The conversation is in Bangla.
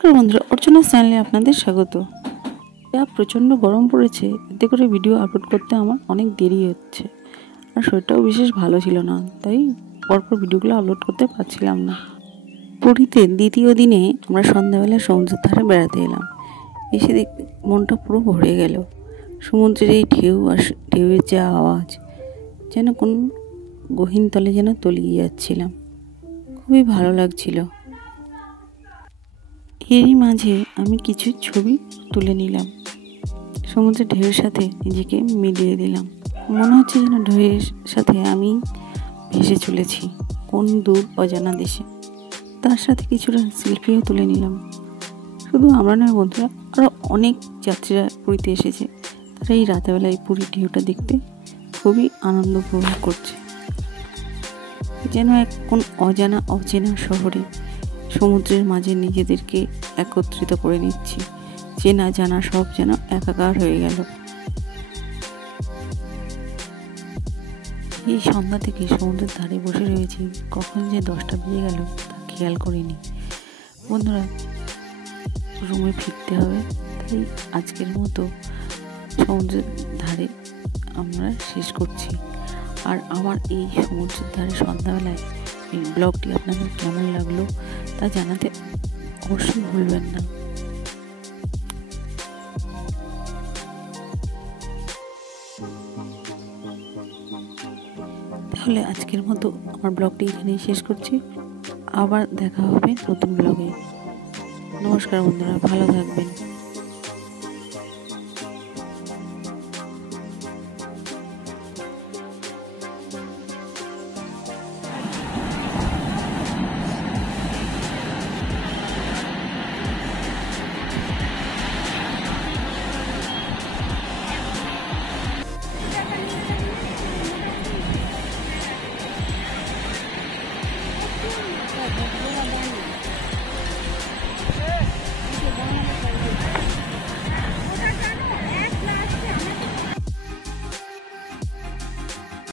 নমস্কার বন্ধুরা, অর্চনা চ্যানেলে আপনাদের স্বাগত। যা প্রচণ্ড গরম পড়েছে, এতে করে ভিডিও আপলোড করতে আমার অনেক দেরি হচ্ছে। আর শরীরটাও বিশেষ ভালো ছিল না, তাই পরপর ভিডিওগুলো আপলোড করতে পারছিলাম না। পুরীতে দ্বিতীয় দিনে আমরা সন্ধ্যাবেলা সমুদ্রের ধারে বেড়াতে এলাম। এসে দেখতে মনটা পুরো ভরে গেল। সমুদ্রের এই ঢেউ আর ঢেউয়ের যে আওয়াজ, যেন কোন গহীন তলে যেন তলিয়ে যাচ্ছিলাম। খুবই ভালো লাগছিল। এরই মাঝে আমি কিছু ছবি তুলে নিলাম। সমুদ্রের ঢেউয়ের সাথে নিজেকে মিলিয়ে দিলাম। মনে হচ্ছে যেন ঢেউয়ের সাথে আমি ভেসে চলেছি কোন দূর অজানা দেশে। তার সাথে কিছুটা সেলফিও তুলে নিলাম। শুধু আমরা নয় বন্ধুরা, আরও অনেক যাত্রীরা পুরীতে এসেছে। তারা এই রাতেবেলায় পুরীর ঢেউটা দেখতে খুবই আনন্দ উপভোগ করছে। যেন কোন অচেনা শহরে সমুদ্রের মাঝে নিজেদেরকে একত্রিত করে নিচ্ছি। চেনা জানা সব যেন একাকার হয়ে গেল। এই সন্ধ্যা থেকে সমুদ্রের ধারে বসে রয়েছি, কখন যে 10টা বেজে গেল তা খেয়াল করিনি। বন্ধুরা, রুমে ফিরতে হবে, তাই আজকের মতো সমুদ্রের ধারে আমরা শেষ করছি। আর আমার এই সমুদ্রের ধারে সন্ধ্যাবেলায় এই ব্লগটি আপনাদের কেমন লাগলো তা জানাতে অবশ্যই ভুলবেন না। তাহলে আজকের মতো আমার ব্লগটি এখানেই শেষ করছি। আবার দেখা হবে নতুন ব্লগে। নমস্কার বন্ধুরা, ভালো থাকবেন।